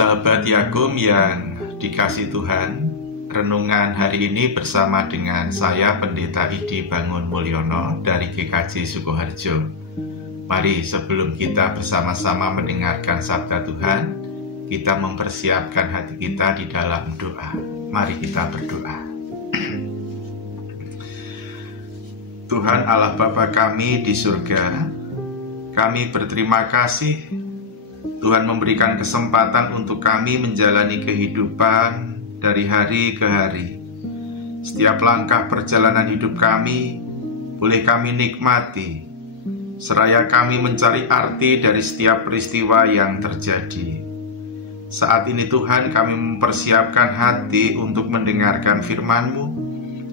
Sahabat Yakum yang dikasih Tuhan, renungan hari ini bersama dengan saya Pendeta Idi Bangun Mulyono dari GKJ Sukoharjo. Mari sebelum kita bersama-sama mendengarkan sabda Tuhan, kita mempersiapkan hati kita di dalam doa. Mari kita berdoa. Tuhan Allah Bapa kami di surga, kami berterima kasih Tuhan memberikan kesempatan untuk kami menjalani kehidupan dari hari ke hari. Setiap langkah perjalanan hidup kami boleh kami nikmati, seraya kami mencari arti dari setiap peristiwa yang terjadi. Saat ini Tuhan, kami mempersiapkan hati untuk mendengarkan firman-Mu,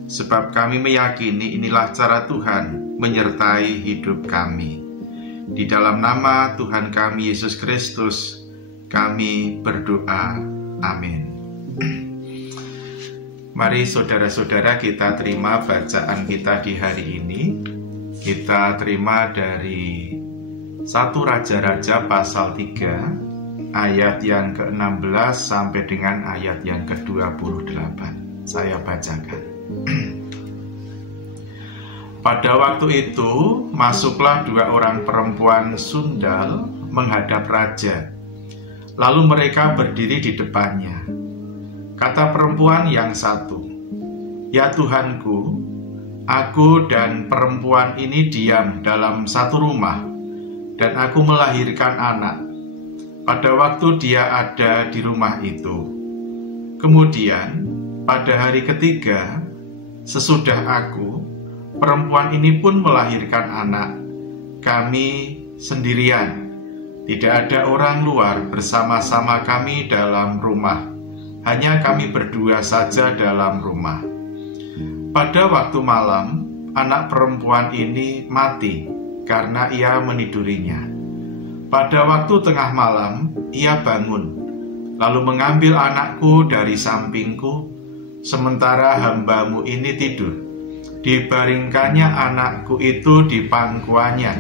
sebab kami meyakini inilah cara Tuhan menyertai hidup kami. Di dalam nama Tuhan kami Yesus Kristus, kami berdoa. Amin. Mari saudara-saudara kita terima bacaan kita di hari ini. Kita terima dari 1 Raja-Raja pasal 3 ayat yang ke-16 sampai dengan ayat yang ke-28. Saya bacakan. Pada waktu itu, masuklah 2 orang perempuan sundal menghadap raja. Lalu mereka berdiri di depannya. Kata perempuan yang satu, "Ya Tuhanku, aku dan perempuan ini diam dalam satu rumah, dan aku melahirkan anak. Pada waktu dia ada di rumah itu. Kemudian, pada hari ketiga, sesudah aku, perempuan ini pun melahirkan anak. Kami sendirian. Tidak ada orang luar bersama-sama kami dalam rumah. Hanya kami berdua saja dalam rumah. Pada waktu malam, anak perempuan ini mati karena ia menidurinya. Pada waktu tengah malam, ia bangun, lalu mengambil anakku dari sampingku, sementara hamba-Mu ini tidur. Dibaringkannya anakku itu di pangkuannya,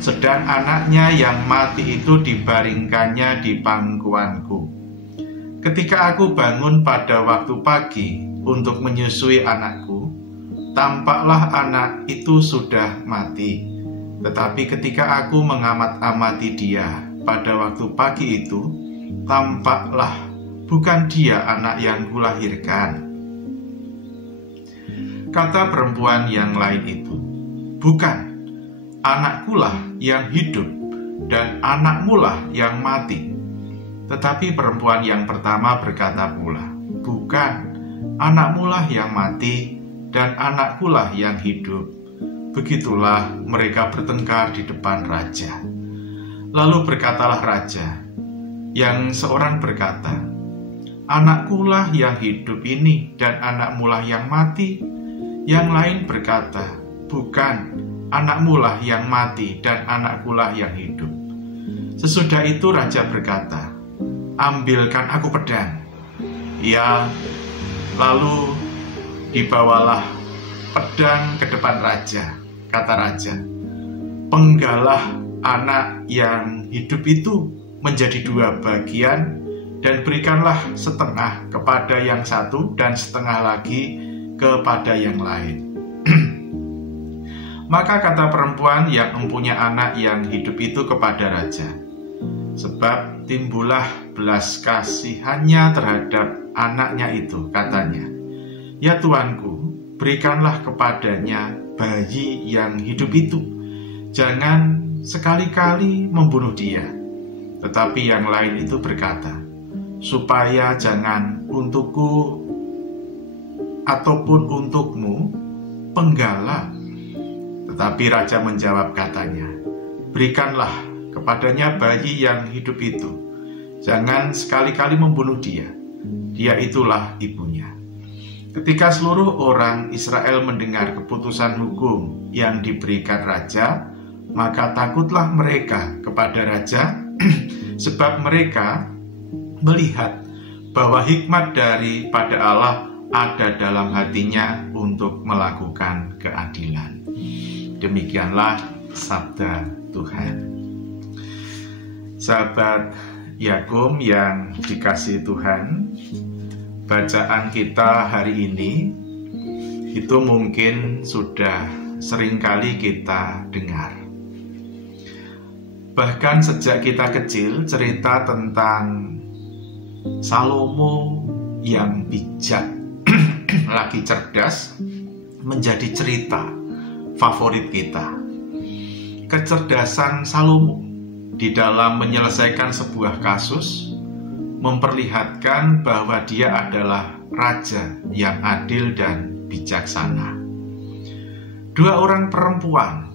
sedang anaknya yang mati itu dibaringkannya di pangkuanku. Ketika aku bangun pada waktu pagi untuk menyusui anakku, tampaklah anak itu sudah mati. Tetapi ketika aku mengamat-amati dia pada waktu pagi itu, tampaklah bukan dia anak yang kulahirkan. Kata perempuan yang lain itu, "Bukan, anakkulah yang hidup dan anakmulah yang mati." Tetapi perempuan yang pertama berkata pula, "Bukan, anakmulah yang mati dan anakkulah yang hidup." Begitulah mereka bertengkar di depan raja. Lalu berkatalah raja, yang seorang berkata, "Anakkulah yang hidup ini dan anakmulah yang mati." Yang lain berkata, "Bukan, anakmulah yang mati dan anakkulah yang hidup." Sesudah itu raja berkata, "Ambilkan aku pedang." Ya, lalu dibawalah pedang ke depan raja. Kata raja, "Penggalah anak yang hidup itu menjadi 2 bagian, dan berikanlah setengah kepada yang satu dan setengah lagi kepada yang lain." Maka kata perempuan yang mempunyai anak yang hidup itu kepada raja, "Sebab timbullah belas kasihannya terhadap anaknya itu," katanya, "Ya Tuanku, berikanlah kepadanya bayi yang hidup itu. Jangan sekali-kali membunuh dia." Tetapi yang lain itu berkata, "Supaya jangan untukku ataupun untukmu penggala." Tetapi raja menjawab katanya, "Berikanlah kepadanya bayi yang hidup itu. Jangan sekali-kali membunuh dia. Dia itulah ibunya." Ketika seluruh orang Israel mendengar keputusan hukum yang diberikan raja, maka takutlah mereka kepada raja, sebab mereka melihat bahwa hikmat daripada Allah ada dalam hatinya untuk melakukan keadilan. Demikianlah sabda Tuhan. Sahabat Yakum yang dikasihi Tuhan, bacaan kita hari ini itu mungkin sudah seringkali kita dengar. Bahkan sejak kita kecil, cerita tentang Salomo yang bijak lagi cerdas menjadi cerita favorit kita. Kecerdasan Salomo di dalam menyelesaikan sebuah kasus memperlihatkan bahwa dia adalah raja yang adil dan bijaksana. Dua orang perempuan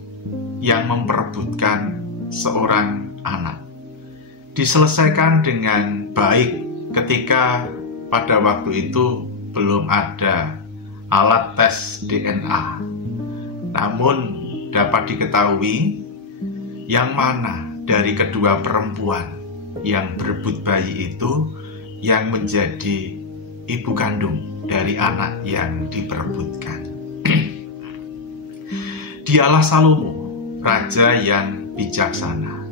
yang memperebutkan seorang anak diselesaikan dengan baik ketika pada waktu itu belum ada alat tes DNA. Namun dapat diketahui yang mana dari kedua perempuan yang berebut bayi itu yang menjadi ibu kandung dari anak yang diperebutkan. Dialah Salomo, raja yang bijaksana.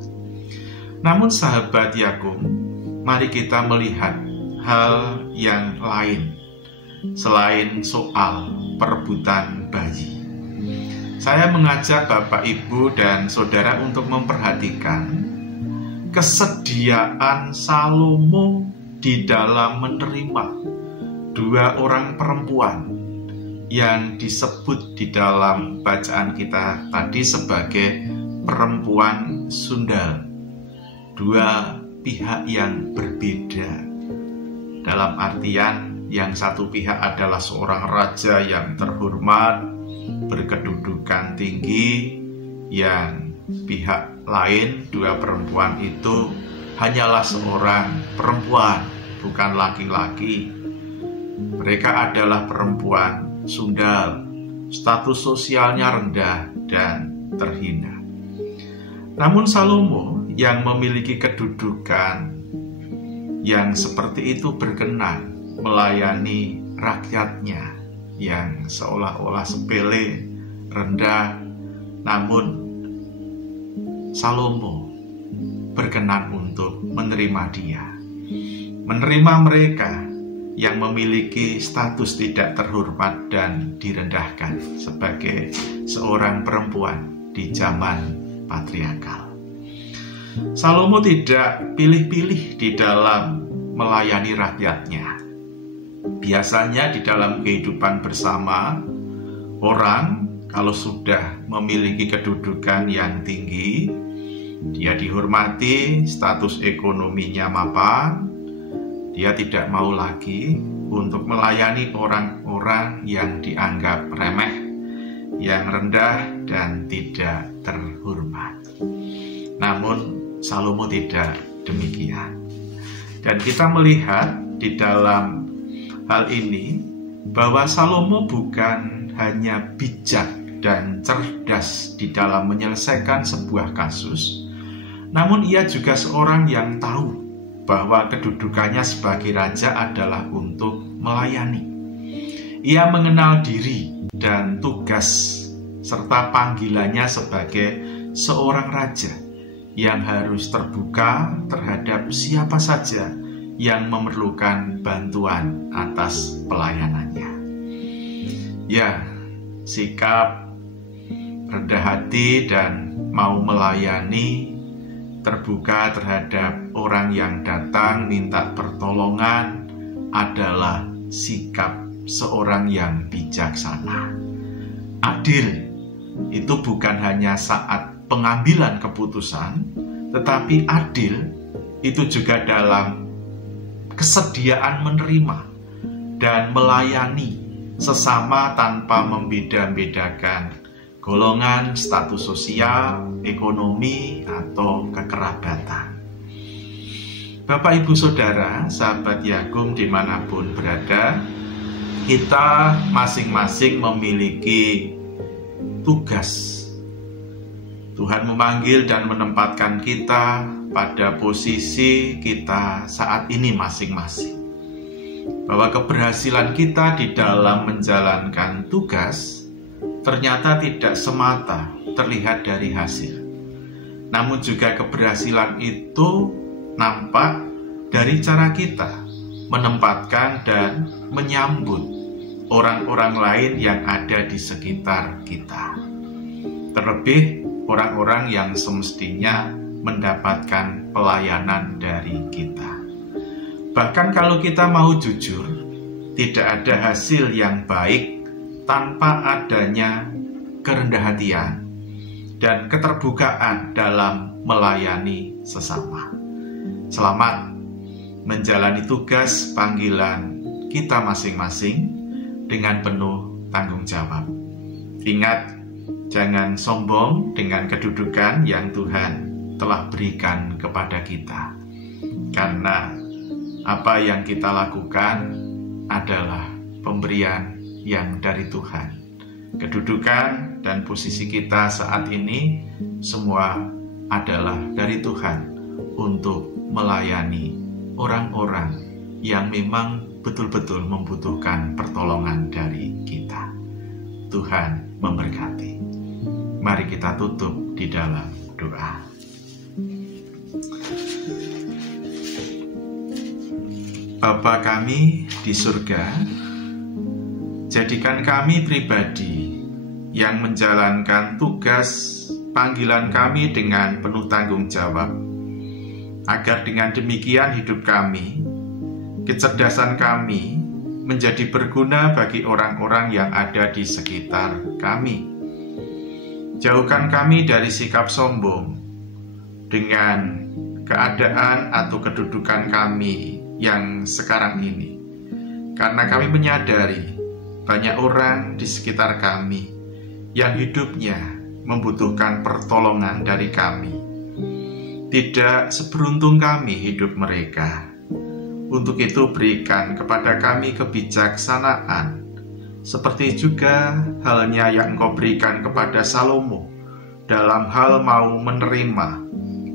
Namun sahabat Yakum, mari kita melihat hal yang lain selain soal perebutan bayi. Saya mengajak Bapak, Ibu, dan Saudara untuk memperhatikan kesediaan Salomo di dalam menerima dua orang perempuan yang disebut di dalam bacaan kita tadi sebagai perempuan sundal. Dua pihak yang berbeda, dalam artian yang satu pihak adalah seorang raja yang terhormat, berkedudukan tinggi, yang pihak lain, dua perempuan itu hanyalah seorang perempuan, bukan laki-laki. Mereka adalah perempuan sundal, status sosialnya rendah dan terhina. Namun Salomo yang memiliki kedudukan yang seperti itu berkenan melayani rakyatnya yang seolah-olah sepele, rendah. Namun Salomo berkenan untuk menerima dia, menerima mereka yang memiliki status tidak terhormat dan direndahkan sebagai seorang perempuan di zaman patriarkal. Salomo tidak pilih-pilih di dalam melayani rakyatnya. Biasanya di dalam kehidupan bersama, orang kalau sudah memiliki kedudukan yang tinggi, dia dihormati, status ekonominya mapan, dia tidak mau lagi untuk melayani orang-orang yang dianggap remeh, yang rendah dan tidak terhormat. Namun Salomo tidak demikian. Dan kita melihat di dalam hal ini bahwa Salomo bukan hanya bijak dan cerdas di dalam menyelesaikan sebuah kasus, namun ia juga seorang yang tahu bahwa kedudukannya sebagai raja adalah untuk melayani. Ia mengenal diri dan tugas serta panggilannya sebagai seorang raja yang harus terbuka terhadap siapa saja yang memerlukan bantuan atas pelayanannya. Ya, sikap rendah hati dan mau melayani, terbuka terhadap orang yang datang minta pertolongan adalah sikap seorang yang bijaksana. Adil itu bukan hanya saat pengambilan keputusan, tetapi adil itu juga dalam kesediaan menerima dan melayani sesama tanpa membeda-bedakan golongan, status sosial, ekonomi, atau kekerabatan. Bapak, Ibu, Saudara, sahabat Yakum dimanapun berada, kita masing-masing memiliki tugas. Tuhan memanggil dan menempatkan kita pada posisi kita saat ini masing-masing. Bahwa keberhasilan kita di dalam menjalankan tugas ternyata tidak semata terlihat dari hasil. Namun juga keberhasilan itu nampak dari cara kita menempatkan dan menyambut orang-orang lain yang ada di sekitar kita. Terlebih orang-orang yang semestinya mendapatkan pelayanan dari kita. Bahkan kalau kita mau jujur, tidak ada hasil yang baik tanpa adanya kerendahan hatian dan keterbukaan dalam melayani sesama. Selamat menjalani tugas panggilan kita masing-masing dengan penuh tanggung jawab. Ingat, jangan sombong dengan kedudukan yang Tuhan telah berikan kepada kita. Karena apa yang kita lakukan adalah pemberian yang dari Tuhan. Kedudukan dan posisi kita saat ini semua adalah dari Tuhan untuk melayani orang-orang yang memang betul-betul membutuhkan pertolongan dari kita. Tuhan memberkati. Mari kita tutup di dalam doa. Bapa kami di surga, jadikan kami pribadi yang menjalankan tugas panggilan kami dengan penuh tanggung jawab, agar dengan demikian hidup kami, kecerdasan kami menjadi berguna bagi orang-orang yang ada di sekitar kami. Jauhkan kami dari sikap sombong dengan keadaan atau kedudukan kami yang sekarang ini, karena kami menyadari banyak orang di sekitar kami yang hidupnya membutuhkan pertolongan dari kami. Tidak seberuntung kami hidup mereka. Untuk itu berikan kepada kami kebijaksanaan, seperti juga halnya yang Engkau berikan kepada Salomo dalam hal mau menerima,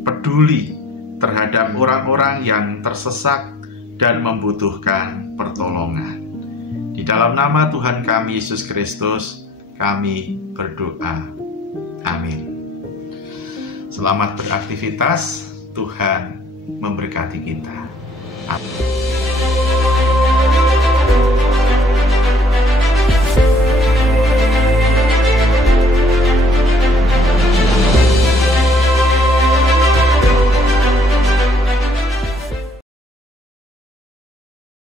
peduli terhadap orang-orang yang tersesat dan membutuhkan pertolongan. Di dalam nama Tuhan kami Yesus Kristus, kami berdoa. Amin. Selamat beraktivitas, Tuhan memberkati kita. Amin.